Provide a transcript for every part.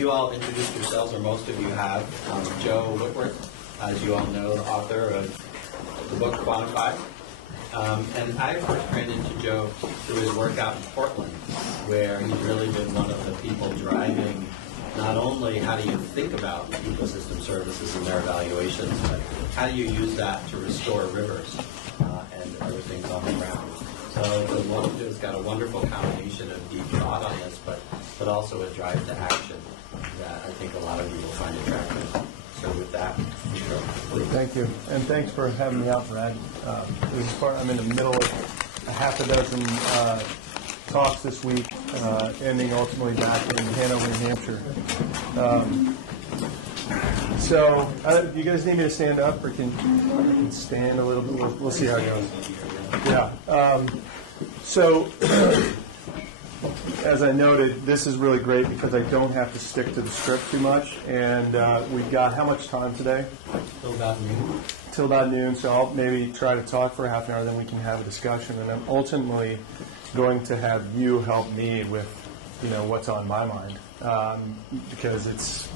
you all introduced yourselves, or most of you have. Joe Whitworth, as you all know, the author of the book Quantified. And I first ran into Joe through his work out in Portland, where he's really been one of the people driving not only how do you think about ecosystem services and their evaluations, but how do you use that to restore rivers and other things on the ground. So the book has got a wonderful combination of deep thought on this, but also a drive to action that I think a lot of you will find attractive. So with that, please. Thank you, and thanks for having me out, Brad. I'm in the middle of a half a dozen talks this week, ending ultimately back in Hanover, New Hampshire. You guys need me to stand up, or can stand a little bit? We'll see how it goes. Yeah. As I noted, this is really great because I don't have to stick to the script too much. And we've got how much time today? Till about noon. Till about noon. So I'll maybe try to talk for half an hour, then we can have a discussion. And I'm ultimately going to have you help me with, what's on my mind, because it's,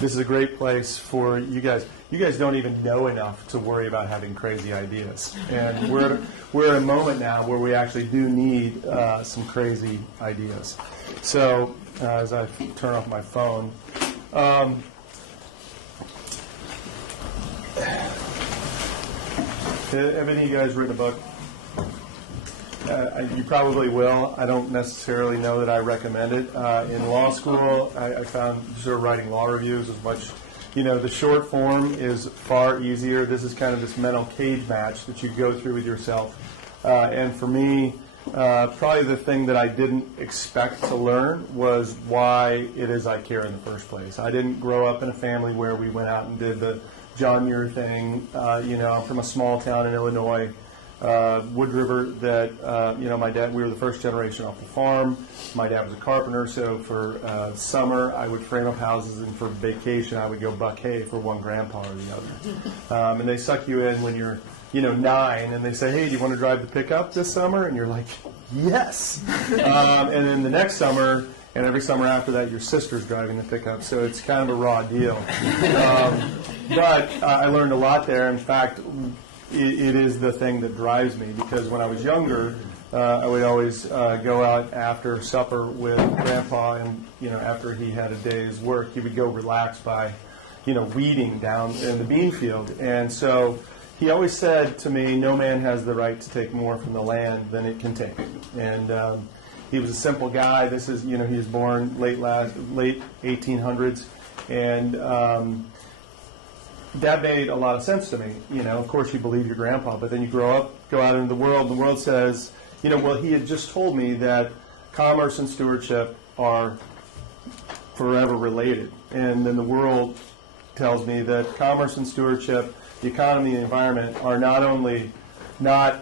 this is a great place for you guys. You guys don't even know enough to worry about having crazy ideas. And we're at a moment now where we actually do need some crazy ideas. So as I turn off my phone, have any of you guys written a book? You probably will. I don't necessarily know that I recommend it. In law school, I found sort of writing law reviews as much, the short form is far easier. This is kind of this mental cage match that you go through with yourself. And for me, probably the thing that I didn't expect to learn was why it is I care in the first place. I didn't grow up in a family where we went out and did the John Muir thing. I'm from a small town in Illinois. Wood River that, my dad, we were the first generation off the farm. My dad was a carpenter, so for summer I would frame up houses, and for vacation I would go buck hay for one grandpa or the other. And they suck you in when you're, 9, and they say, hey, do you want to drive the pickup this summer? And you're like, yes. And then the next summer, and every summer after that, your sister's driving the pickup, so it's kind of a raw deal. But I learned a lot there. In fact, it is the thing that drives me, because when I was younger, I would always go out after supper with Grandpa, and after he had a day's work, he would go relax by, weeding down in the bean field. And so he always said to me, no man has the right to take more from the land than it can take. And he was a simple guy. This is, he was born late 1800s, and that made a lot of sense to me. Of course you believe your grandpa, but then you grow up, go out into the world says, well, he had just told me that commerce and stewardship are forever related. And then the world tells me that commerce and stewardship, the economy and the environment are not only not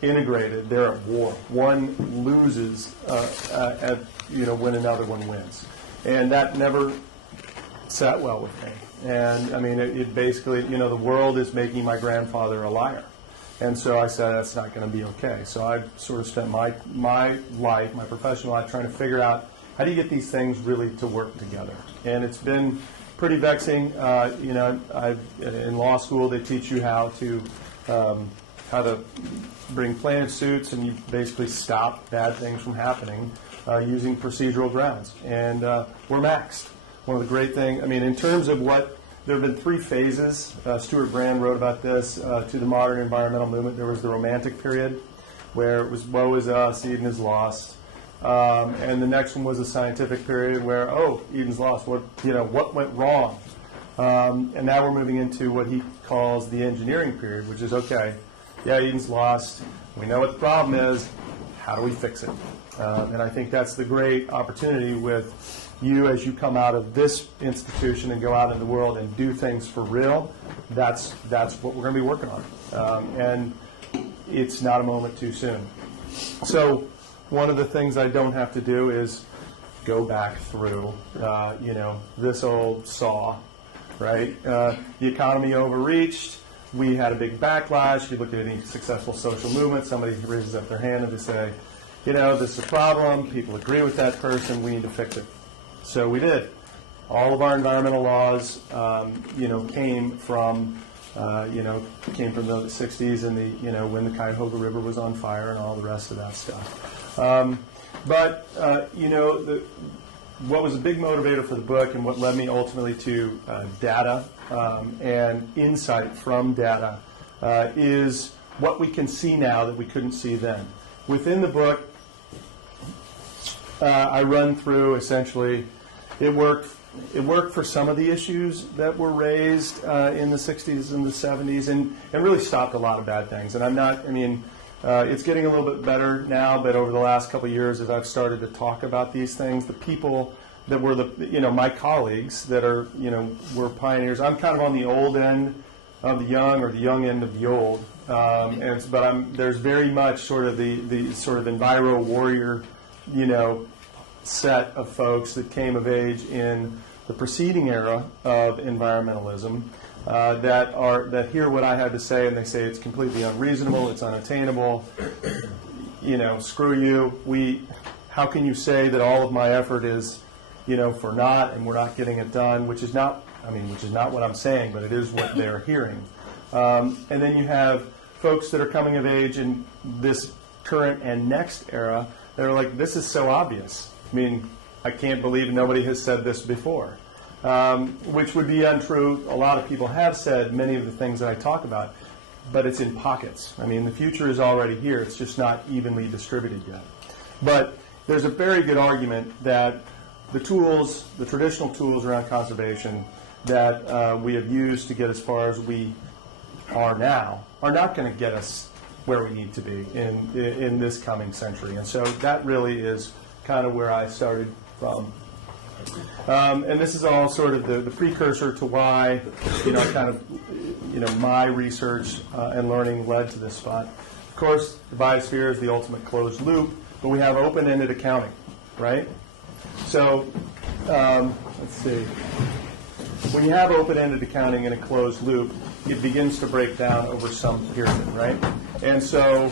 integrated, they're at war. One loses when another one wins. And that never sat well with me. And I mean, it basically, the world is making my grandfather a liar. And so I said, that's not going to be okay. So I sort of spent my life, my professional life, trying to figure out how do you get these things really to work together. And it's been pretty vexing. In law school, they teach you how to bring plaintiff suits, and you basically stop bad things from happening using procedural grounds. And we're maxed. One of the great things, in terms of there have been 3 phases. Stuart Brand wrote about this, to the modern environmental movement. There was the Romantic period, where it was woe is us, Eden is lost. And the next one was the Scientific period, where, Eden's lost. What went wrong? And now we're moving into what he calls the Engineering period, which is, okay, yeah, Eden's lost. We know what the problem is. How do we fix it? And I think that's the great opportunity with you as you come out of this institution and go out in the world and do things for real. That's what we're going to be working on. And it's not a moment too soon. So one of the things I don't have to do is go back through, this old saw, right? The economy overreached. We had a big backlash. You look at any successful social movement, somebody raises up their hand and they say, this is a problem. People agree with that person. We need to fix it. So we did. all of our environmental laws, came from the 60s and when the Cuyahoga River was on fire and all the rest of that stuff. What was a big motivator for the book and what led me ultimately to data and insight from data is what we can see now that we couldn't see then. Within the book, I run through essentially, it worked for some of the issues that were raised in the 60s and the 70s and really stopped a lot of bad things. And it's getting a little bit better now, but over the last couple of years as I've started to talk about these things, the people that were my colleagues that are, were pioneers, I'm kind of on the old end of the young or the young end of the old. There's very much sort of the sort of enviro warrior, set of folks that came of age in the preceding era of environmentalism that hear what I had to say and they say it's completely unreasonable, it's unattainable, screw you. How can you say that all of my effort is, for naught and we're not getting it done, which is not what I'm saying, but it is what they're hearing. And then you have folks that are coming of age in this current and next era that are like, this is so obvious. I can't believe nobody has said this before, which would be untrue. A lot of people have said many of the things that I talk about, but it's in pockets. The future is already here. It's just not evenly distributed yet. But there's a very good argument that the traditional tools around conservation that we have used to get as far as we are now are not going to get us where we need to be in this coming century. And so that really is kind of where I started from. And this is all sort of the precursor to why, my research and learning led to this spot. Of course, the biosphere is the ultimate closed loop, but we have open-ended accounting, right? So, let's see. When you have open-ended accounting in a closed loop, it begins to break down over some period, right? And so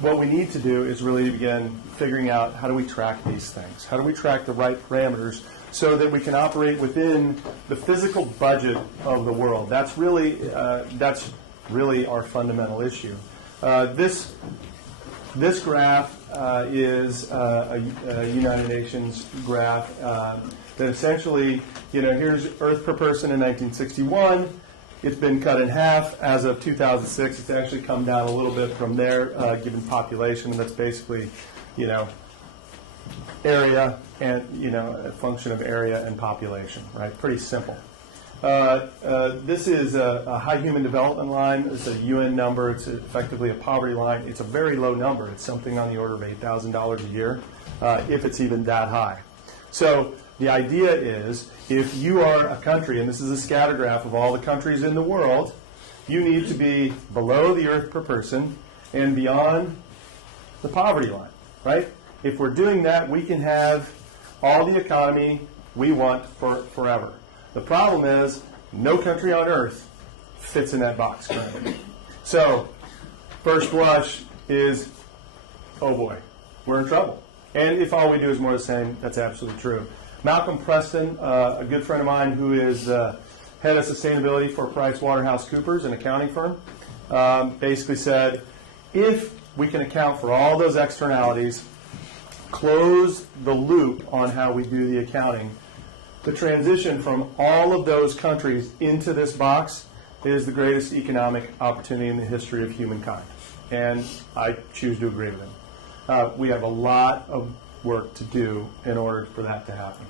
what we need to do is really begin figuring out how do we track these things? How do we track the right parameters so that we can operate within the physical budget of the world? That's really our fundamental issue. This graph is a United Nations graph that essentially, here's Earth per person in 1961. It's been cut in half. As of 2006, it's actually come down a little bit from there, given population, and that's basically, area and, a function of area and population, right? Pretty simple. This is a high human development line. It's a UN number. It's effectively a poverty line. It's a very low number. It's something on the order of $8,000 a year, if it's even that high. So the idea is, if you are a country, and this is a scatter graph of all the countries in the world, you need to be below the Earth per person and beyond the poverty line, right? If we're doing that, we can have all the economy we want forever. The problem is, no country on Earth fits in that box currently. So, first blush is, oh boy, we're in trouble. And if all we do is more of the same, that's absolutely true. Malcolm Preston, a good friend of mine who is head of sustainability for PricewaterhouseCoopers, an accounting firm, basically said, if we can account for all those externalities, close the loop on how we do the accounting, the transition from all of those countries into this box is the greatest economic opportunity in the history of humankind. And I choose to agree with him. We have a lot of work to do in order for that to happen.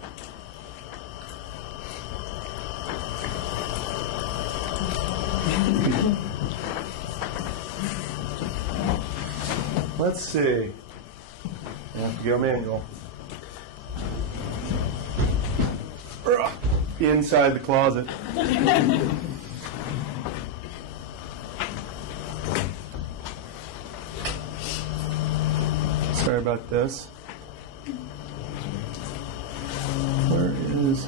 Let's see. I have to go manual. Inside the closet. Sorry about this. Where is...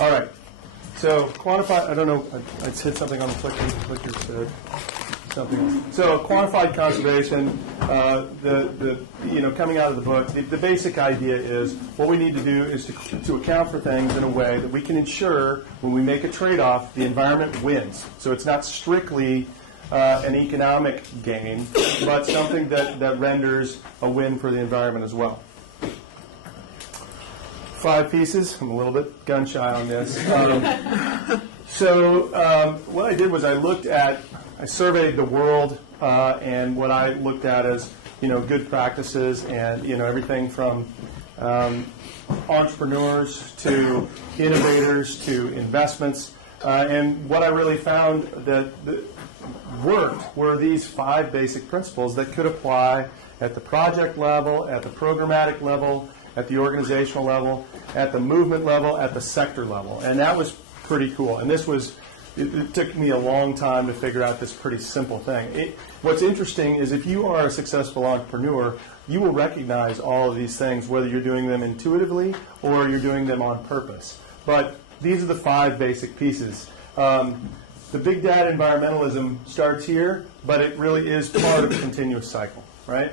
All right. So quantified, I don't know, I hit something on the clicker said something. So quantified conservation, coming out of the book, the basic idea is what we need to do is to account for things in a way that we can ensure when we make a trade-off, the environment wins. So it's not strictly an economic gain, but something that renders a win for the environment as well. 5 pieces. I'm a little bit gun shy on this. What I did was I surveyed the world, and what I looked at as good practices, and everything from entrepreneurs to innovators to investments, and what I really found that worked were these 5 basic principles that could apply at the project level, at the programmatic level, at the organizational level, at the movement level, at the sector level. And that was pretty cool. And it took me a long time to figure out this pretty simple thing. What's interesting is if you are a successful entrepreneur, you will recognize all of these things, whether you're doing them intuitively or you're doing them on purpose. But these are the 5 basic pieces. The big data environmentalism starts here, but it really is part of a continuous cycle, right?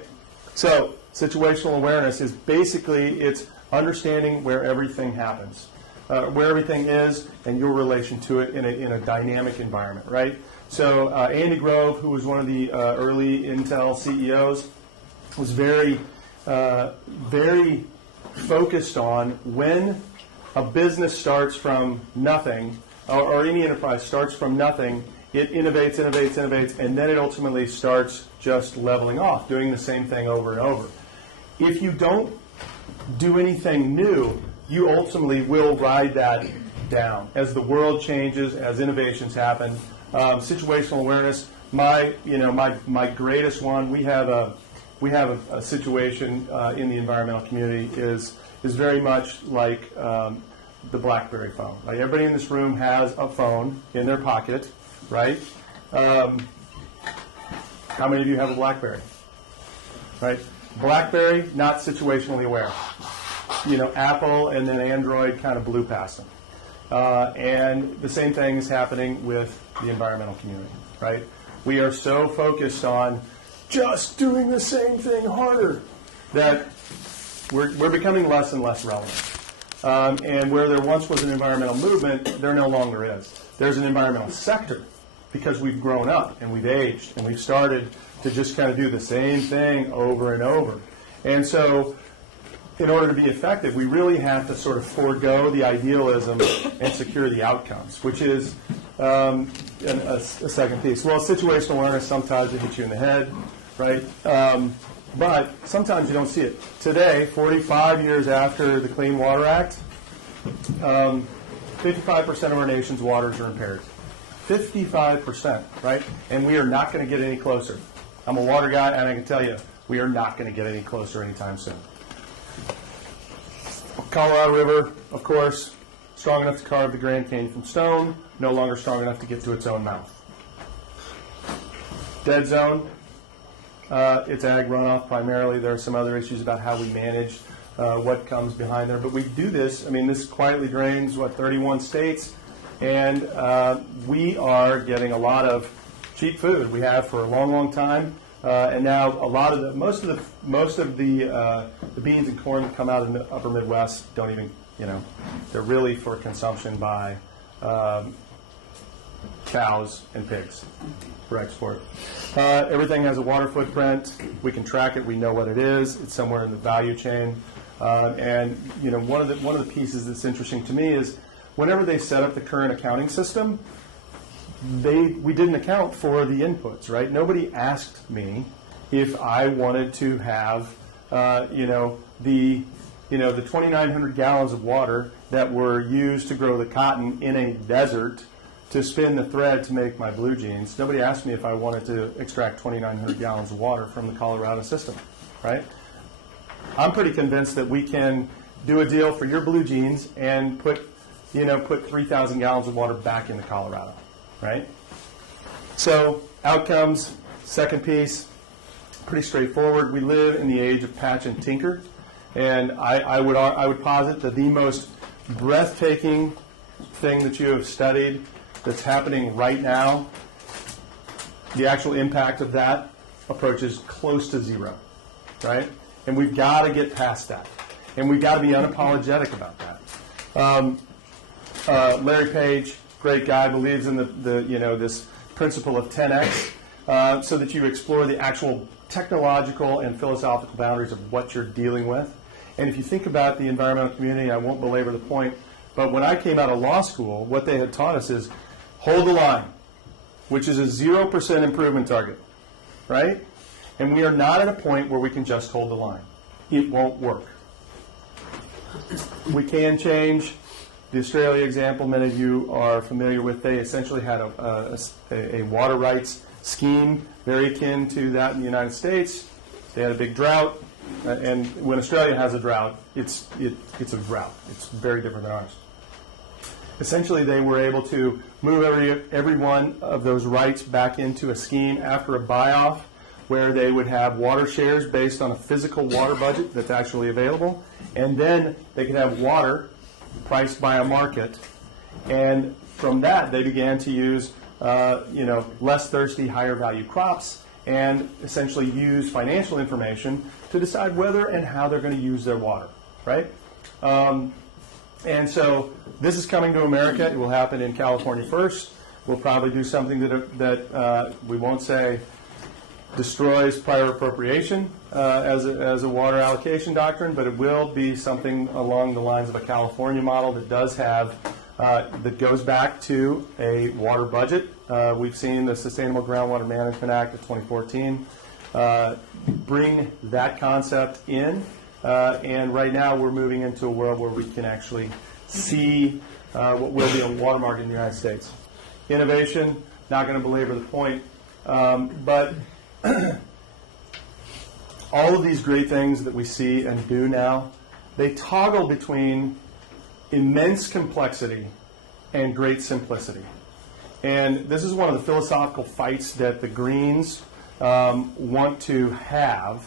So situational awareness is basically it's understanding where everything happens, where everything is, and your relation to it in a dynamic environment, right? So Andy Grove, who was one of the early Intel CEOs, was very focused on when a business starts from nothing, or any enterprise starts from nothing, it innovates, and then it ultimately starts just leveling off, doing the same thing over and over. If you don't do anything new, you ultimately will ride that down as the world changes, as innovations happen. Situational awareness, my greatest one. We have a situation in the environmental community is very much like the BlackBerry phone. Like everybody in this room has a phone in their pocket, right? How many of you have a BlackBerry? Right? BlackBerry, not situationally aware. Apple and then Android kind of blew past them. And the same thing is happening with the environmental community, right? We are so focused on just doing the same thing harder that we're becoming less and less relevant. And where there once was an environmental movement, there no longer is. There's an environmental sector because we've grown up and we've aged and we've started to just kind of do the same thing over and over. And so in order to be effective, we really have to sort of forego the idealism and secure the outcomes, which is a second piece. Well, situational awareness, sometimes it hits you in the head, right? But sometimes you don't see it. Today, 45 years after the Clean Water Act, 55% of our nation's waters are impaired. 55%, right? And we are not going to get any closer. I'm a water guy, and I can tell you, we are not going to get any closer anytime soon. Colorado River, of course, strong enough to carve the Grand Canyon from stone, no longer strong enough to get to its own mouth. Dead zone, it's ag runoff primarily. There are some other issues about how we manage what comes behind there. But we do this, this quietly drains, 31 states, and we are getting a lot of cheap food. We have for a long, long time. And now a lot of most of the beans and corn that come out of the upper Midwest don't even, they're really for consumption by cows and pigs for export. Everything has a water footprint. We can track it. We know what it is. It's somewhere in the value chain. And one of the pieces that's interesting to me is whenever they set up the current accounting system, we didn't account for the inputs, right? Nobody asked me if I wanted to have, the 2,900 gallons of water that were used to grow the cotton in a desert to spin the thread to make my blue jeans. Nobody asked me if I wanted to extract 2,900 gallons of water from the Colorado system, right? I'm pretty convinced that we can do a deal for your blue jeans and put 3,000 gallons of water back into Colorado. Right? So outcomes, second piece, pretty straightforward. We live in the age of patch and tinker, and I would posit that the most breathtaking thing that you have studied that's happening right now, the actual impact of that approaches close to zero, right? And we've got to get past that. And we've got to be unapologetic about that. Larry Page, great guy, believes in this principle of 10x, so that you explore the actual technological and philosophical boundaries of what you're dealing with. And if you think about the environmental community, I won't belabor the point, but when I came out of law school, what they had taught us is hold the line, which is a 0% improvement target, right? And we are not at a point where we can just hold the line. It won't work. We can change. The Australia example, many of you are familiar with, they essentially had a water rights scheme very akin to that in the United States. They had a big drought, and when Australia has a drought, it's a drought. It's very different than ours. Essentially, they were able to move every one of those rights back into a scheme after a buy-off where they would have water shares based on a physical water budget that's actually available, and then they could have water priced by a market, and from that they began to use less thirsty, higher value crops, and essentially use financial information to decide whether and how they're going to use their water, right? And so this is coming to America. It will happen in California first. We'll probably do something that we won't say destroys prior appropriation as a water allocation doctrine, but it will be something along the lines of a California model that does have, that goes back to a water budget. We've seen the Sustainable Groundwater Management Act of 2014 bring that concept in, and right now we're moving into a world where we can actually see what will be a water market in the United States. Innovation, not going to belabor the point, but all of these great things that we see and do now, they toggle between immense complexity and great simplicity. And this is one of the philosophical fights that the Greens want to have.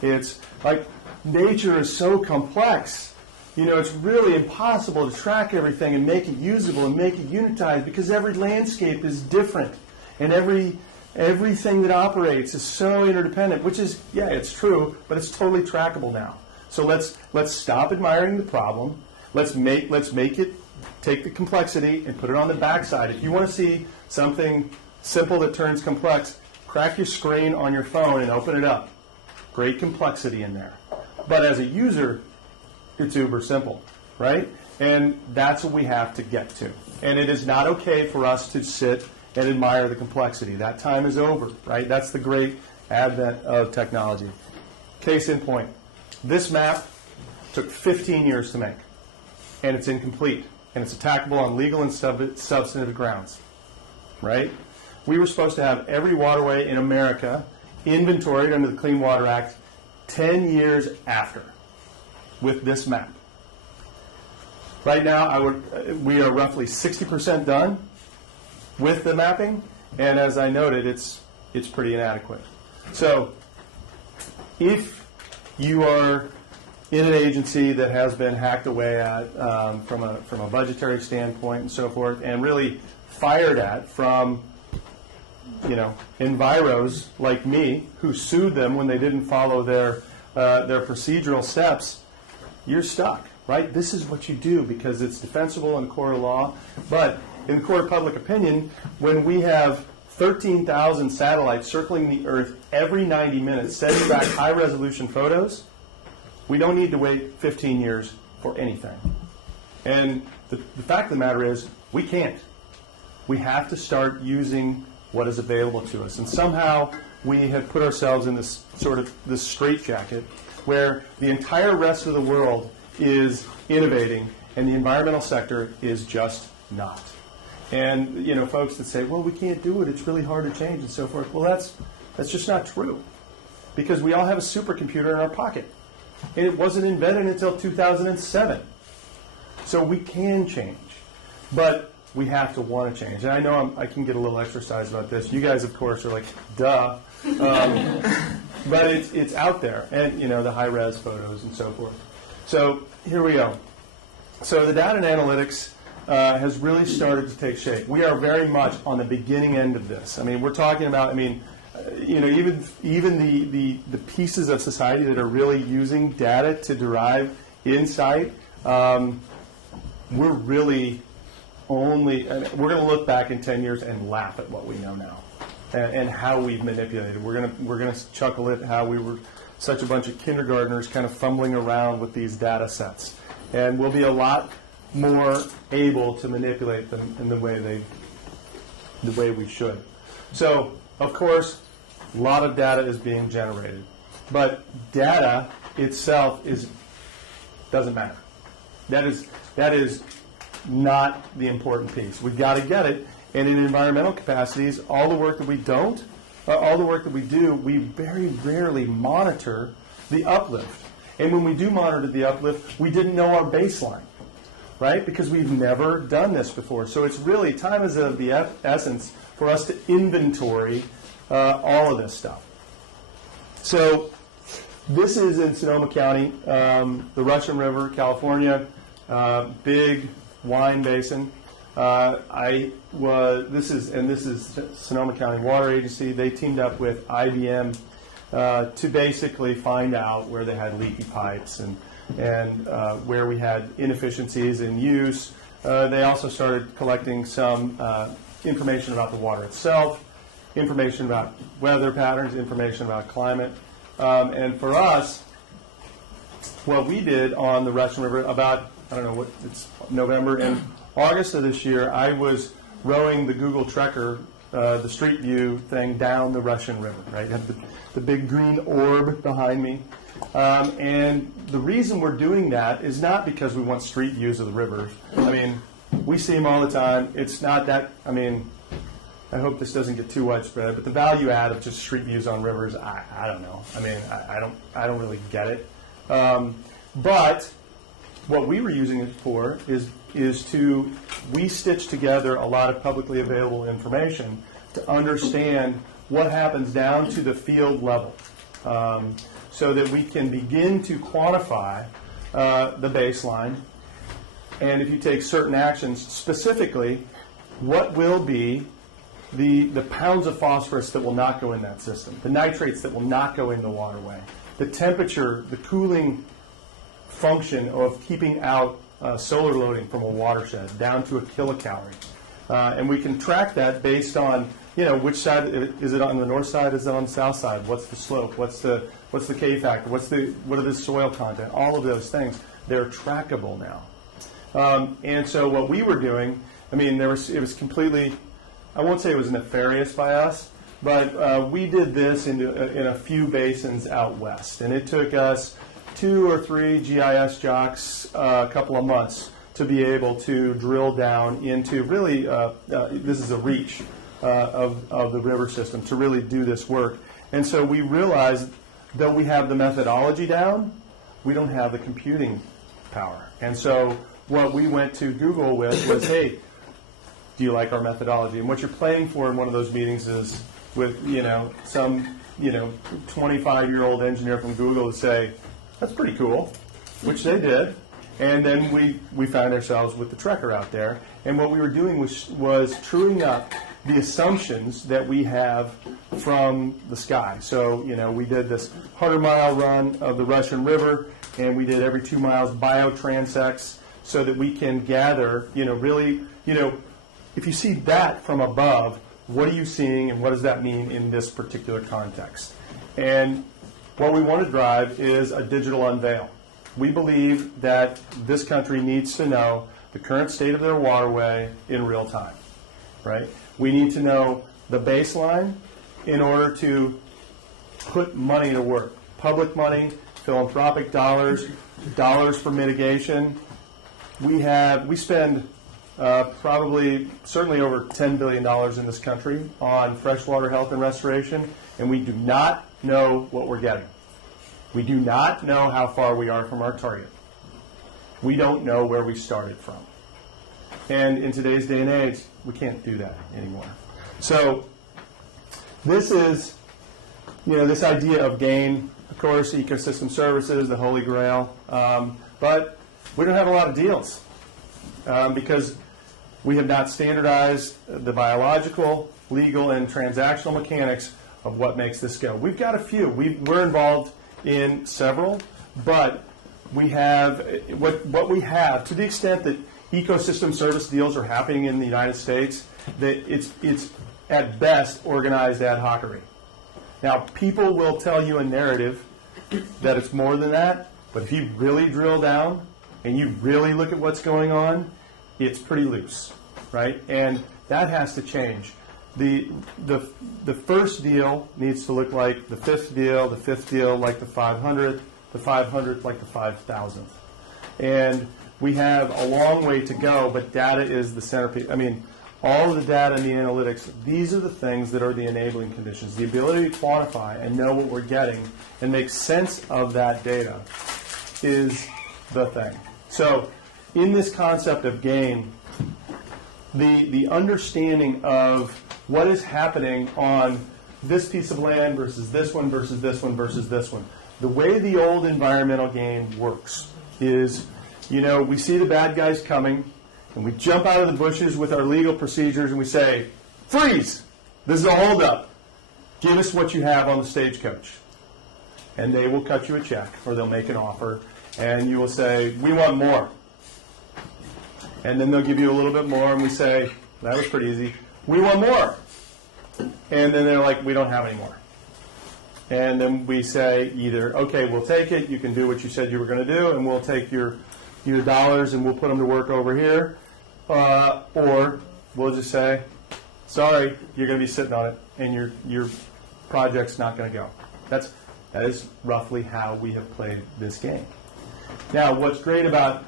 It's like nature is so complex. It's really impossible to track everything and make it usable and make it unitized because every landscape is different and everything that operates is so interdependent, which is, yeah, it's true, but it's totally trackable now. So let's stop admiring the problem. Let's make it, take the complexity and put it on the backside. If you want to see something simple that turns complex, crack your screen on your phone and open it up. Great complexity in there. But as a user, it's uber simple, right? And that's what we have to get to. And it is not okay for us to sit and admire the complexity. That time is over, right? That's the great advent of technology. Case in point, this map took 15 years to make, and it's incomplete, and it's attackable on legal and substantive grounds, right? We were supposed to have every waterway in America inventoried under the Clean Water Act 10 years after with this map. Right now, we are roughly 60% done with the mapping, and as I noted, it's pretty inadequate. So if you are in an agency that has been hacked away at from a budgetary standpoint and so forth, and really fired at from enviros like me who sued them when they didn't follow their procedural steps, you're stuck, right? This is what you do because it's defensible in the court of law. But in the court of public opinion, when we have 13,000 satellites circling the Earth every 90 minutes, sending back high-resolution photos, we don't need to wait 15 years for anything. And the fact of the matter is, we can't. We have to start using what is available to us. And somehow we have put ourselves in this this straitjacket where the entire rest of the world is innovating and the environmental sector is just not. And folks that say, well, we can't do it, it's really hard to change and so forth. Well, that's just not true, because we all have a supercomputer in our pocket. And it wasn't invented until 2007. So we can change. But we have to want to change. And I know I can get a little exercise about this. You guys, of course, are like, duh. But it's out there. And, the high-res photos and so forth. So here we go. So the data and analytics has really started to take shape. We are very much on the beginning end of this. I mean, we're talking about, even the pieces of society that are really using data to derive insight, we're really only, we're going to look back in 10 years and laugh at what we know now and how we've manipulated. We're going to chuckle at how we were such a bunch of kindergartners kind of fumbling around with these data sets. And we'll be a lot more able to manipulate them in the way we should. So, of course, a lot of data is being generated, but data itself doesn't matter. That is not the important piece. We've got to get it, and in environmental capacities, all the work that we do, we very rarely monitor the uplift. And when we do monitor the uplift, we didn't know our baseline, right? Because we've never done this before. So it's really, time is of the essence for us to inventory all of this stuff. So this is in Sonoma County, the Russian River, California, big wine basin. This is Sonoma County Water Agency. They teamed up with IBM to basically find out where they had leaky pipes and where we had inefficiencies in use. They also started collecting some information about the water itself, information about weather patterns, information about climate. And for us, what we did on the Russian River about, it's November and August of this year, I was rowing the Google Trekker, the Street View thing down the Russian River, right? You have the big green orb behind me. And the reason we're doing that is not because we want street views of the rivers. I mean, we see them all the time. It's not that, I hope this doesn't get too widespread, but the value add of just street views on rivers, I don't know. I don't really get it. But what we were using it for is we stitch together a lot of publicly available information to understand what happens down to the field level, so that we can begin to quantify the baseline. And if you take certain actions, specifically, what will be the pounds of phosphorus that will not go in that system, the nitrates that will not go in the waterway, the temperature, the cooling function of keeping out solar loading from a watershed down to a kilocalorie. And we can track that based on, which side, is it on the north side, is it on the south side, what's the slope, what's the K factor, what are the soil content, all of those things, they're trackable now. And so what we were doing, it was completely, I won't say it was nefarious by us, but we did this in a few basins out west. And it took us 2 or 3 GIS jocks a couple of months to be able to drill down into really, this is a reach of the river system, to really do this work. And so we realized, though we have the methodology down, we don't have the computing power. And so what we went to Google with was, hey, do you like our methodology? And what you're playing for in one of those meetings is with, some, 25-year-old engineer from Google to say, that's pretty cool, which they did. And then we found ourselves with the Trekker out there. And what we were doing was truing up the assumptions that we have from the sky. So, we did this 100-mile run of the Russian River, and we did every 2 miles biotransects so that we can gather, really, if you see that from above, what are you seeing and what does that mean in this particular context? And what we want to drive is a digital unveil. We believe that this country needs to know the current state of their waterway in real time, right? We need to know the baseline in order to put money to work. Public money, philanthropic dollars, dollars for mitigation. We spend certainly over $10 billion in this country on freshwater health and restoration, and we do not know what we're getting. We do not know how far we are from our target. We don't know where we started from. And in today's day and age, we can't do that anymore. So this is, this idea of GAIN, of course, ecosystem services, the holy grail. But we don't have a lot of deals because we have not standardized the biological, legal, and transactional mechanics of what makes this go. We've got a few. We're involved in several, but we have what we have, to the extent that ecosystem service deals are happening in the United States, that it's at best organized ad hocery. Now, people will tell you a narrative that it's more than that, but if you really drill down and you really look at what's going on, it's pretty loose, right? And that has to change. The first deal needs to look like the fifth deal like the 500th, the 500th like the 5,000th. And we have a long way to go, but data is the centerpiece. I mean, all of the data and the analytics, these are the things that are the enabling conditions. The ability to quantify and know what we're getting and make sense of that data is the thing. So in this concept of gain, the understanding of what is happening on this piece of land versus this one versus this one versus this one. The way the old environmental game works is, we see the bad guys coming, and we jump out of the bushes with our legal procedures, and we say, freeze! This is a holdup. Give us what you have on the stagecoach. And they will cut you a check, or they'll make an offer, and you will say, we want more. And then they'll give you a little bit more, and we say, that was pretty easy. We want more. And then they're like, we don't have any more. And then we say either, okay, we'll take it, you can do what you said you were going to do, and we'll take your dollars and we'll put them to work over here. Or we'll just say, sorry, you're going to be sitting on it, and your project's not going to go. That is roughly how we have played this game. Now, what's great about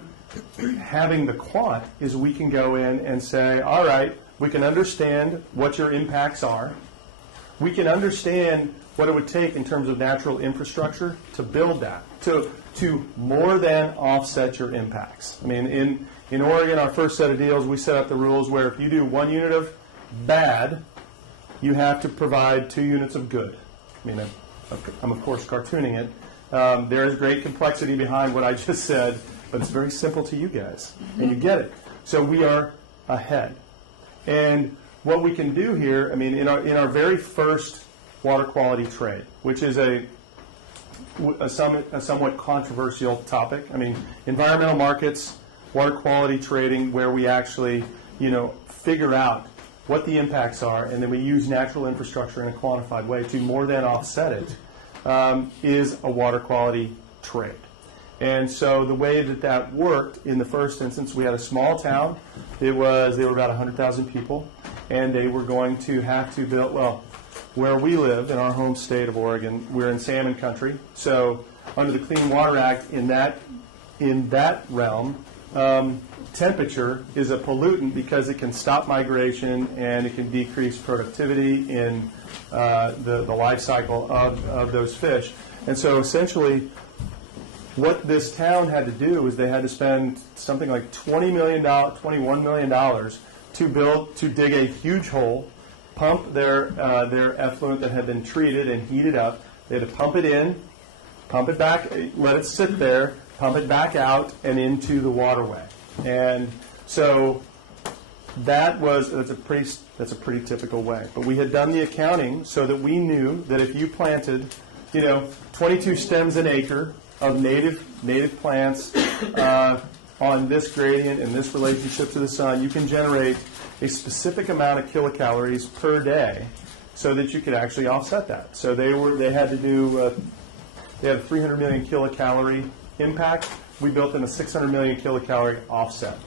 having the quant is we can go in and say, all right, we can understand what your impacts are. We can understand what it would take in terms of natural infrastructure to build that, to more than offset your impacts. I mean, in Oregon, our first set of deals, we set up the rules where if you do 1 unit of bad, you have to provide 2 units of good. I mean, I'm of course cartooning it. There is great complexity behind what I just said, but it's very simple to you guys, and you get it. So we are ahead. And what we can do here, I mean, in our very first water quality trade, which is a somewhat controversial topic. I mean, environmental markets, water quality trading, where we actually, figure out what the impacts are, and then we use natural infrastructure in a quantified way to more than offset it, is a water quality trade. And so the way that worked, in the first instance, we had a small town. They were about 100,000 people, and they were going to have to build, where we live, in our home state of Oregon, we're in salmon country. So under the Clean Water Act, in that realm, temperature is a pollutant because it can stop migration and it can decrease productivity in the life cycle of those fish. And so essentially, what this town had to do is they had to spend something like $21 million to dig a huge hole, pump their effluent that had been treated and heated up. They had to pump it in, pump it back, let it sit there, pump it back out and into the waterway. And so that's a pretty typical way. But we had done the accounting so that we knew that if you planted, 22 stems an acre of native plants on this gradient and this relationship to the sun, you can generate a specific amount of kilocalories per day so that you could actually offset that. So they had to do they had a 300 million kilocalorie impact. We built in a 600 million kilocalorie offset.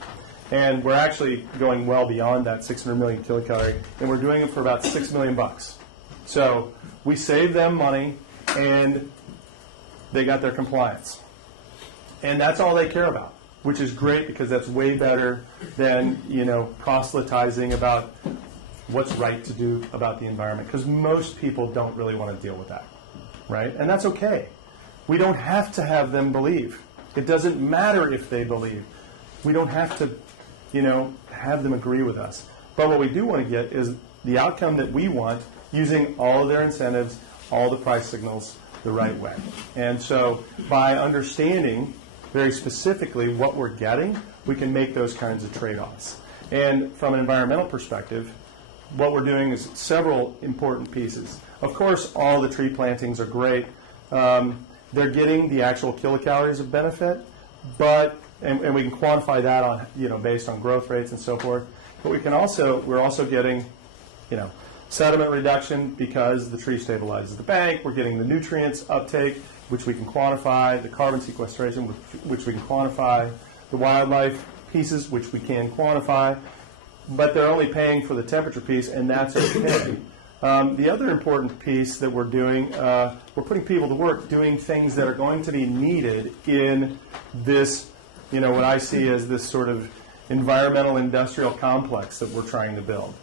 And we're actually going well beyond that 600 million kilocalorie, and we're doing it for about $6 million. So we saved them money, and they got their compliance. And that's all they care about, which is great because that's way better than, proselytizing about what's right to do about the environment, because most people don't really want to deal with that, right? And that's okay. We don't have to have them believe. It doesn't matter if they believe. We don't have to, have them agree with us. But what we do want to get is the outcome that we want using all of their incentives, all the price signals the right way. And so by understanding very specifically what we're getting, we can make those kinds of trade-offs. And from an environmental perspective, what we're doing is several important pieces. Of course, all the tree plantings are great. They're getting the actual kilocalories of benefit, but and we can quantify that on based on growth rates and so forth. But we're also getting sediment reduction because the tree stabilizes the bank. We're getting the nutrients uptake, which we can quantify, the carbon sequestration, which we can quantify, the wildlife pieces, which we can quantify, but they're only paying for the temperature piece, and that's okay. The other important piece that we're doing, we're putting people to work doing things that are going to be needed in this, what I see as this sort of environmental industrial complex that we're trying to build.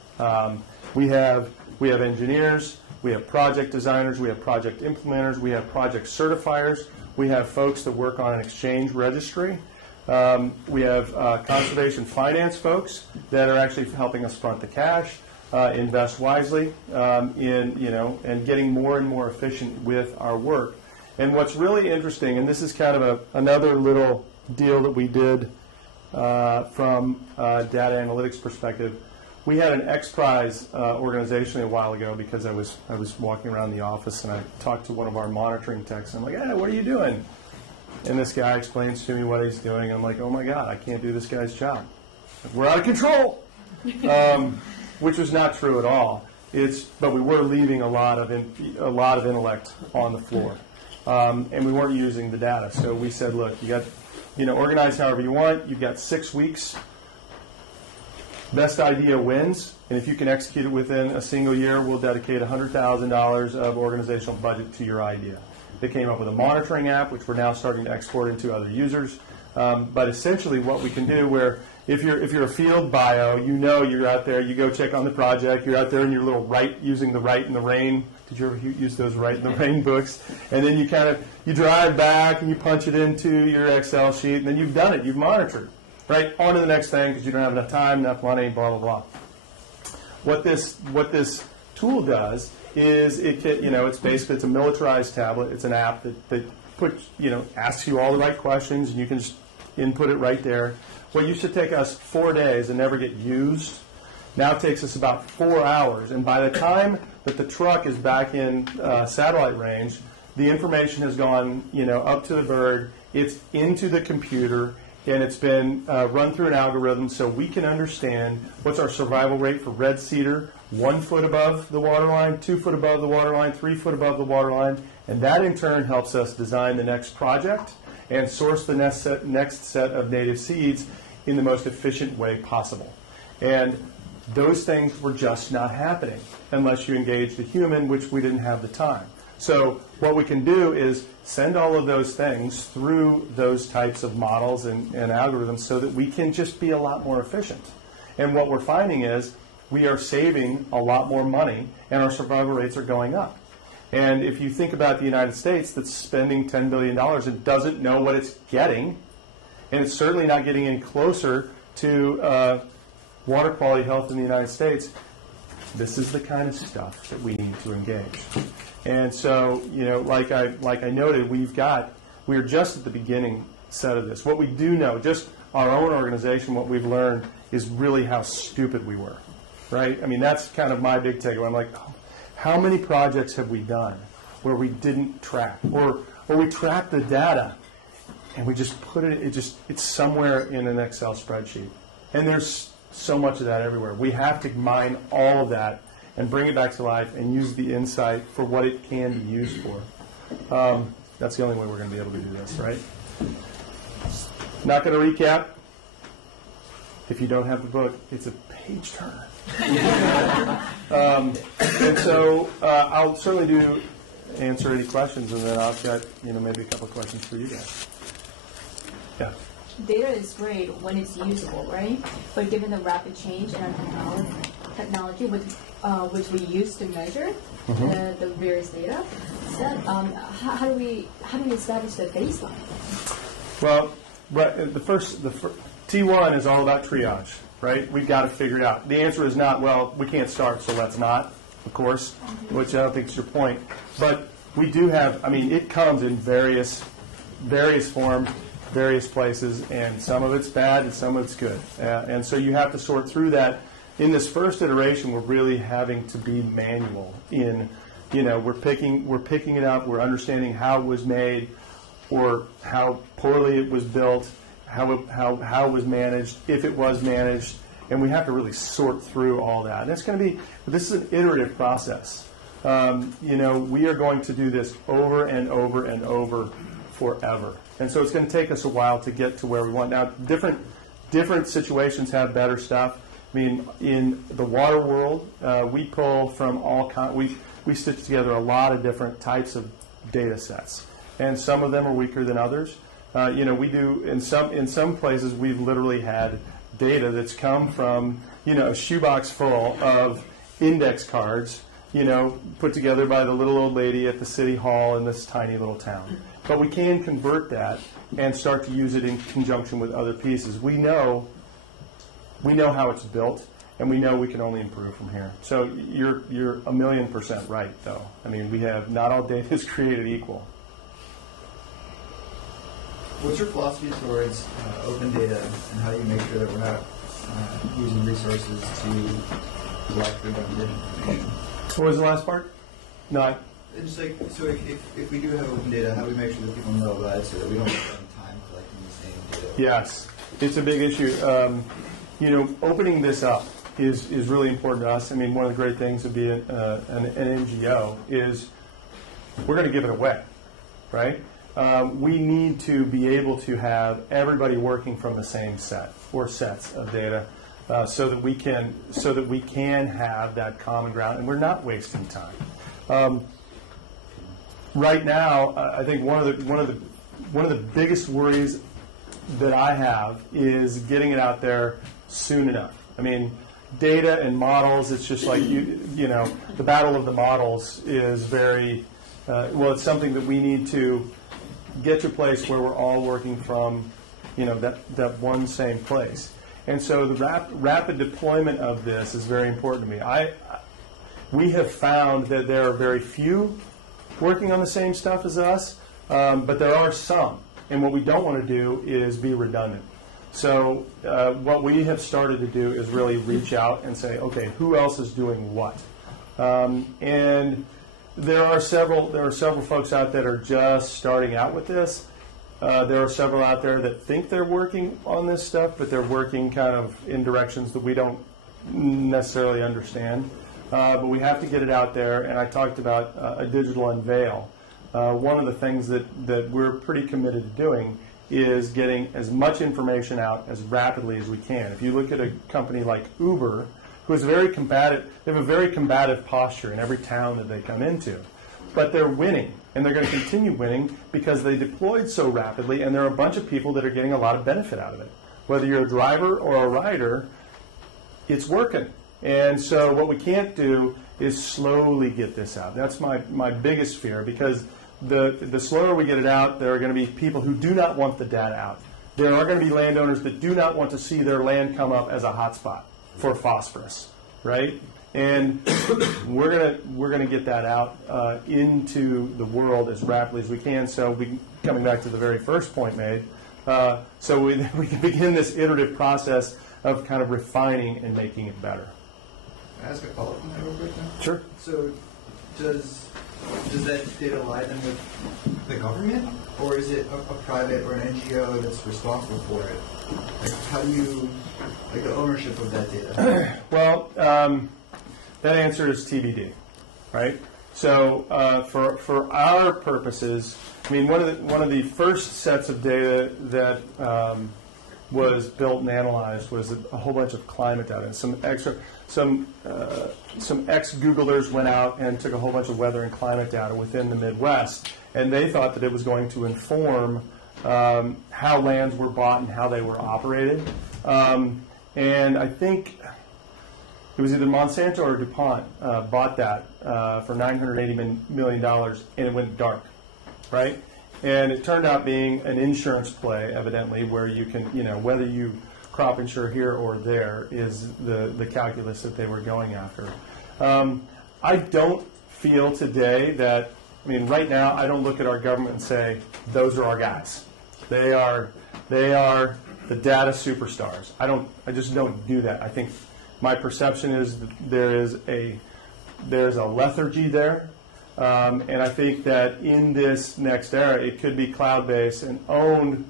We have engineers, we have project designers, we have project implementers, we have project certifiers, we have folks that work on an exchange registry. We have conservation finance folks that are actually helping us front the cash, invest wisely and getting more and more efficient with our work. And what's really interesting, and this is kind of another little deal that we did from a data analytics perspective. We had an X-Prize organization a while ago because I was walking around the office and I talked to one of our monitoring techs and I'm like, hey, what are you doing? And this guy explains to me what he's doing. I'm like, oh my God, I can't do this guy's job. We're out of control, which was not true at all. But we were leaving a lot of intellect on the floor, and we weren't using the data. So we said, look, you got, organize however you want. You've got 6 weeks. Best idea wins, and if you can execute it within a single year, we'll dedicate $100,000 of organizational budget to your idea. They came up with a monitoring app, which we're now starting to export into other users. But essentially what we can do where if you're a field bio, you're out there, you go check on the project, you're out there in your little using the Write in the Rain. Did you ever use those Write in the Rain books? And then you drive back and you punch it into your Excel sheet, and then you've done it, you've monitored. Right, on to the next thing because you don't have enough time, enough money, blah, blah, blah. What this tool does is it's basically it's a militarized tablet. It's an app that asks you all the right questions, and you can just input it right there. What used to take us 4 days and never get used now takes us about 4 hours. And by the time that the truck is back in satellite range, the information has gone up to the bird. It's into the computer. And it's been run through an algorithm so we can understand what's our survival rate for red cedar, 1 foot above the waterline, 2 foot above the waterline, 3 foot above the waterline, and that in turn helps us design the next project and source the next set of native seeds in the most efficient way possible. And those things were just not happening unless you engaged a human, which we didn't have the time. So what we can do is send all of those things through those types of models and algorithms so that we can just be a lot more efficient. And what we're finding is we are saving a lot more money and our survival rates are going up. And if you think about the United States that's spending $10 billion and doesn't know what it's getting, and it's certainly not getting any closer to water quality health in the United States, this is the kind of stuff that we need to engage. And so, like I noted, we're just at the beginning set of this. What we do know, just our own organization, what we've learned is really how stupid we were, right? I mean, that's kind of my big takeaway. I'm like, how many projects have we done where we didn't track, or we tracked the data and we just put it's somewhere in an Excel spreadsheet. And there's so much of that everywhere. We have to mine all of that and bring it back to life and use the insight for what it can be used for. That's the only way we're going to be able to do this, right? Not going to recap. If you don't have the book, it's a page turner. And so I'll certainly answer any questions, and then I've got maybe a couple of questions for you guys. Yeah. Data is great when it's usable, right? But given the rapid change in our technology, which we use to measure the various data set, how do we establish the baseline? Well, the first T1 is all about triage, right? We've got to figure it out. The answer is not, well, we can't start, so let's not, of course, which I don't think is your point. But we do have, it comes in various forms. various places, and some of it's bad and some of it's good. And so you have to sort through that. In this first iteration, we're really having to be manual in, we're picking it up, we're understanding how it was made or how poorly it was built, how it was managed, if it was managed, and we have to really sort through all that. And this is an iterative process. We are going to do this over and over and over forever. And so it's going to take us a while to get to where we want. Now, different situations have better stuff. I mean, in the water world, we pull from we stitch together a lot of different types of data sets, and some of them are weaker than others. We do in some places we've literally had data that's come from a shoebox full of index cards, put together by the little old lady at the city hall in this tiny little town. But we can convert that and start to use it in conjunction with other pieces. We know how it's built, and we know we can only improve from here. So you're 1,000,000% right, though. I mean, not all data is created equal. What's your philosophy towards open data, and how do you make sure that we're not using resources to collect redundant information? What was the last part? No. It's just so if we do have open data, how do we make sure that people know about it so that we don't spend time collecting the same data? Yes, it's a big issue. Opening this up is really important to us. I mean, one of the great things of being an NGO is we're going to give it away, right? We need to be able to have everybody working from the same set or sets of data, so that we can have that common ground, and we're not wasting time. Right now, I think one of the biggest worries that I have is getting it out there soon enough. I mean, data and models, it's just like the battle of the models is very it's something that we need to get to a place where we're all working from that one same place. And so the rapid deployment of this is very important to me. We have found that there are very few working on the same stuff as us, but there are some. And what we don't want to do is be redundant. So what we have started to do is really reach out and say, okay, who else is doing what? And there are several folks out that are just starting out with this. There are several out there that think they're working on this stuff, but they're working kind of in directions that we don't necessarily understand. But we have to get it out there, and I talked about a digital unveil. One of the things that we're pretty committed to doing is getting as much information out as rapidly as we can. If you look at a company like Uber, who is very combative, they have a very combative posture in every town that they come into. But they're winning, and they're going to continue winning because they deployed so rapidly, and there are a bunch of people that are getting a lot of benefit out of it. Whether you're a driver or a rider, it's working. And so what we can't do is slowly get this out. That's my biggest fear, because the slower we get it out, there are going to be people who do not want the data out. There are going to be landowners that do not want to see their land come up as a hotspot for phosphorus, right? And we're gonna get that out into the world as rapidly as we can. So coming back to the very first point made, so we can begin this iterative process of kind of refining and making it better. Can I ask a follow-up on that real quick now? Sure. So does that data lie then with the government, or is it a private or an NGO that's responsible for it? Like, how do you, the ownership of that data? Well, that answer is TBD, right? So for our purposes, I mean, one of the first sets of data that was built and analyzed was a whole bunch of climate data. Some ex-Googlers went out and took a whole bunch of weather and climate data within the Midwest, and they thought that it was going to inform how lands were bought and how they were operated. And I think it was either Monsanto or DuPont bought that for $980 million, and it went dark, right? And it turned out being an insurance play, evidently, where you can, whether you crop insure here or there is the calculus that they were going after. I don't feel today that, right now, I don't look at our government and say, those are our guys. They are the data superstars. I just don't do that. I think my perception is that there's a lethargy there, and I think that in this next era, it could be cloud-based and owned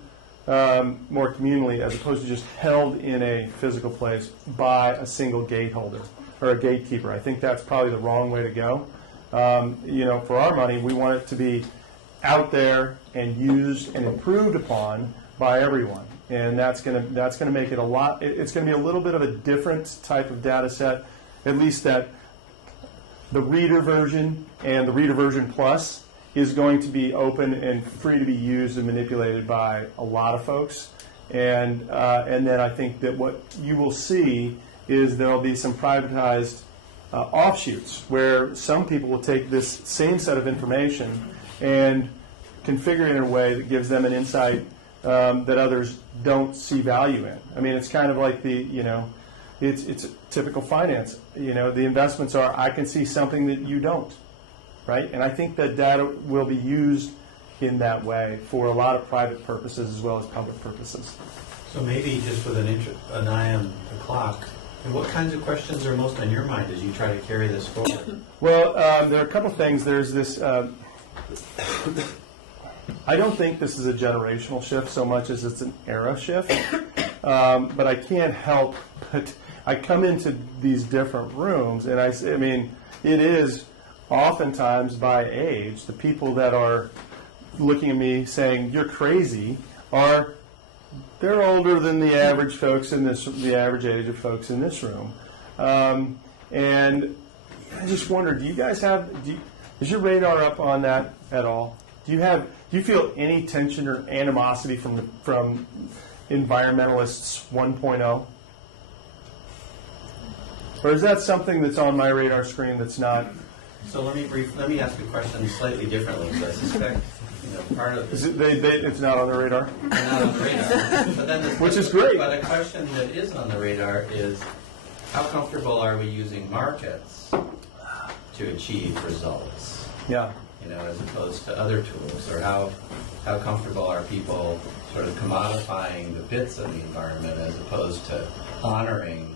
more communally, as opposed to just held in a physical place by a single gateholder or a gatekeeper. I think that's probably the wrong way to go. For our money, we want it to be out there and used and improved upon by everyone, and that's going to make it a lot. It's going to be a little bit of a different type of data set, at least that the reader version and the reader version plus is going to be open and free to be used and manipulated by a lot of folks. And then I think that what you will see is there will be some privatized offshoots where some people will take this same set of information and configure it in a way that gives them an insight that others don't see value in. I mean, it's kind of like it's typical finance. The investments are, I can see something that you don't. Right? And I think that data will be used in that way for a lot of private purposes as well as public purposes. So maybe just with an eye on the clock, and what kinds of questions are most on your mind as you try to carry this forward? Well, there are a couple things. There's this, I don't think this is a generational shift so much as it's an era shift, but I can't help but I come into these different rooms and I mean, it is oftentimes by age, the people that are looking at me saying, you're crazy, they're older than the average folks in the average age of folks in this room. And I just wonder, do you guys is your radar up on that at all? Do you feel any tension or animosity from environmentalists 1.0? Or is that something that's on my radar screen that's not? So let me ask a question slightly differently. So I suspect part of this, it's not on the radar. Not on the radar, but then which is great. But a question that is on the radar is, how comfortable are we using markets to achieve results? Yeah. As opposed to other tools, or how comfortable are people sort of commodifying the bits of the environment as opposed to honoring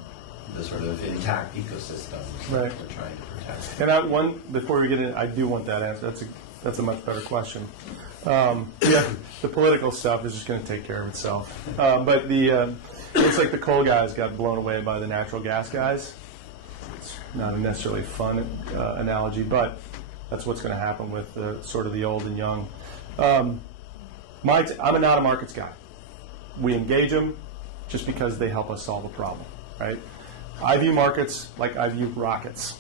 the sort of intact ecosystems right. that we're trying to protect? And before we get in, I do want that answer. That's a much better question. The political stuff is just going to take care of itself. But it's like the coal guys got blown away by the natural gas guys. It's not a necessarily fun analogy, but that's what's going to happen with sort of the old and young. I'm not a markets guy. We engage them just because they help us solve a problem, right? I view markets like I view rockets.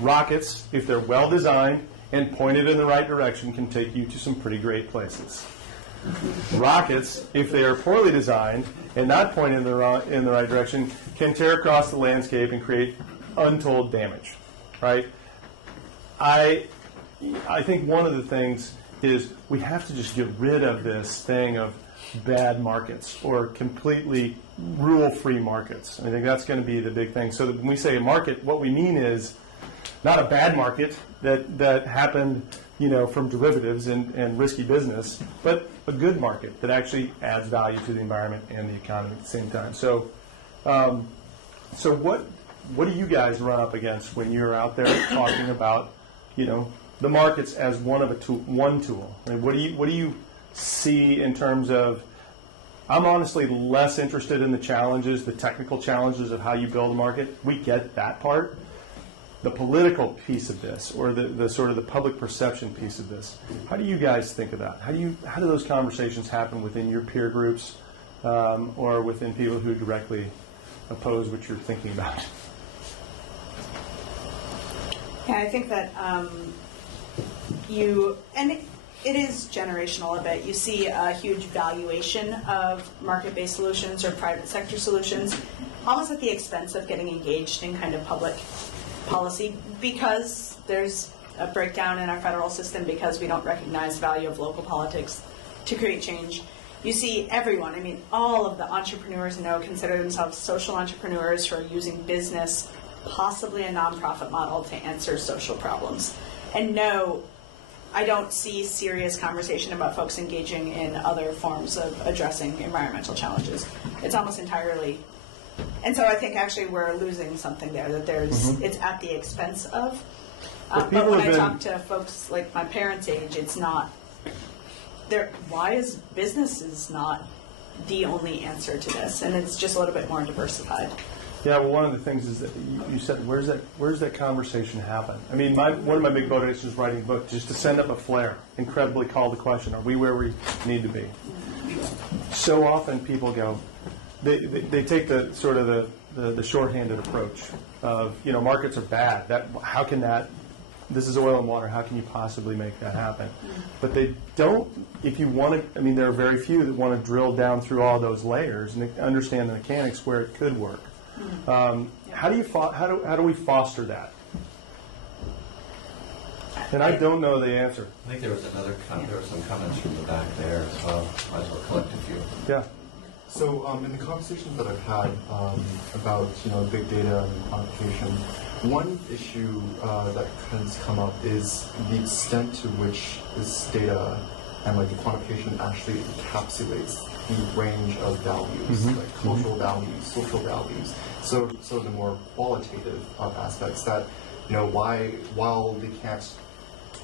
Rockets, if they're well designed and pointed in the right direction, can take you to some pretty great places. Rockets, if they are poorly designed and not pointed in the right direction, can tear across the landscape and create untold damage, right? I think one of the things is we have to just get rid of this thing of bad markets or completely rule-free markets. I think that's going to be the big thing. So that when we say a market, what we mean is not a bad market that happened, from derivatives and risky business, but a good market that actually adds value to the environment and the economy at the same time. So, what do you guys run up against when you're out there talking about, the markets as one tool? I mean, what do you see in terms of? I'm honestly less interested in the challenges, the technical challenges of how you build a market. We get that part. The political piece of this, or the sort of the public perception piece of this. How do you guys think of that? How do those conversations happen within your peer groups, or within people who directly oppose what you're thinking about? Yeah, I think that it is generational a bit. You see a huge valuation of market-based solutions or private sector solutions, almost at the expense of getting engaged in kind of public policy, because there's a breakdown in our federal system, because we don't recognize the value of local politics to create change. You see everyone, all of the entrepreneurs consider themselves social entrepreneurs who are using business, possibly a nonprofit model, to answer social problems. And know I don't see serious conversation about folks engaging in other forms of addressing environmental challenges. It's almost entirely, and so I think actually we're losing something there, that there's, it's at the expense of. But when I talk to folks like my parents' age, it's not, why is business is not the only answer to this? And it's just a little bit more diversified. Yeah, well, one of the things is that you said, where's that conversation happen? I mean, one of my big motivations writing a book, just to send up a flare, incredibly call the question, are we where we need to be? So often people go, they take the sort of the shorthanded approach of, markets are bad. How can that, this is oil and water, how can you possibly make that happen? But they don't, if you want to, there are very few that want to drill down through all those layers and understand the mechanics where it could work. How do we foster that? And I don't know the answer. I think there was there were some comments from the back there as well. Might as well collect a few. Yeah. So in the conversations that I've had about big data and quantification, one issue that has come up is the extent to which this data and the quantification actually encapsulates the range of values, like cultural values, social values. So the more qualitative aspects that while they can't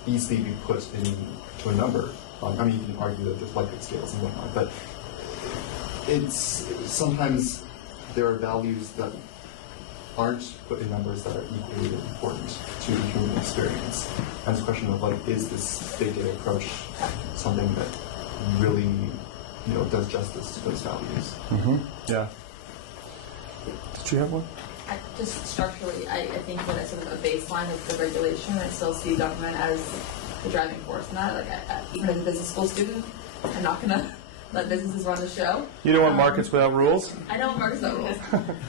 easily be put into a number. You can argue that there's Likert scales and whatnot, but it's sometimes there are values that aren't put in numbers that are equally important to the human experience. And it's a question of is this big data approach something that really does justice to those values? Yeah. Did you have one? Just structurally, I think that as sort of a baseline of the regulation, I still see government as the driving force in that. Even as a business school student, I'm not going to let businesses run the show. You don't want markets without rules? I don't want markets without rules.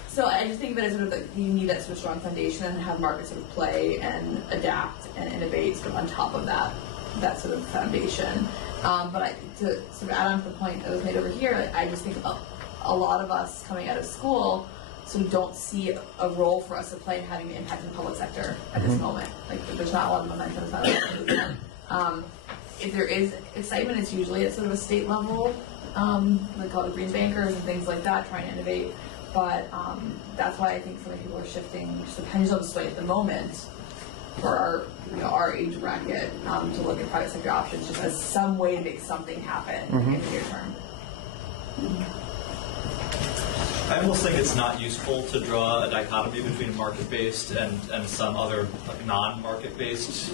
So I just think that as sort of you need that sort of strong foundation and have markets sort of play and adapt and innovate sort of on top of that sort of foundation. But to sort of add on to the point that was made over here, I just think a lot of us coming out of school sort of don't see a role for us to play in having an impact in the public sector at this moment. There's not a lot of momentum. It's not a lot of movement. If there is excitement, it's usually at sort of a state level. They call it green bankers and things like that, trying to innovate. But that's why I think so many people are shifting just the pendulum this way at the moment for our age bracket to look at private sector options just as some way to make something happen in the near term. I almost think it's not useful to draw a dichotomy between market-based and some other non-market-based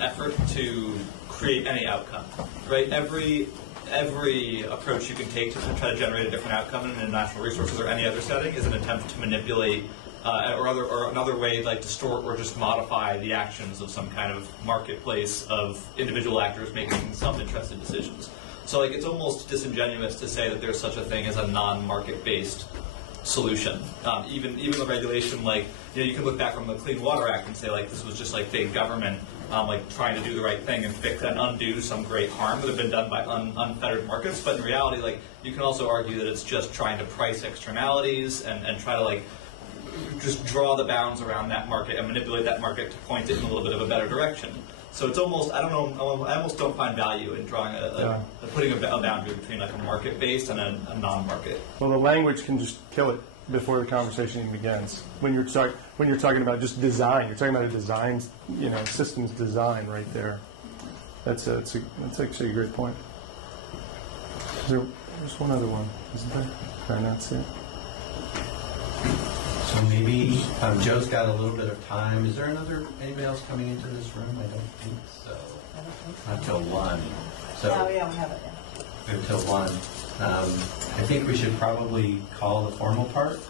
effort to create any outcome, right? Every approach you can take to try to generate a different outcome in natural resources or any other setting is an attempt to manipulate or another way distort or just modify the actions of some kind of marketplace of individual actors making self-interested decisions. So it's almost disingenuous to say that there's such a thing as a non-market-based solution. Even the regulation, you can look back from the Clean Water Act and say this was just big government trying to do the right thing and fix and undo some great harm that had been done by unfettered markets. But in reality, you can also argue that it's just trying to price externalities and try to just draw the bounds around that market and manipulate that market to point it in a little bit of a better direction. So it's almost, I almost don't find value in drawing putting a boundary between a market-based and a non-market. Well, the language can just kill it before the conversation even begins. When you're talking about just design, you're talking about a design, systems design right there. That's actually a great point. There's one other one, isn't there? Can I not see it? So maybe Joe's got a little bit of time. Is there anybody else coming into this room? I don't think so. Not till 1. So we don't have it yet. Until 1. I think we should probably call the formal part.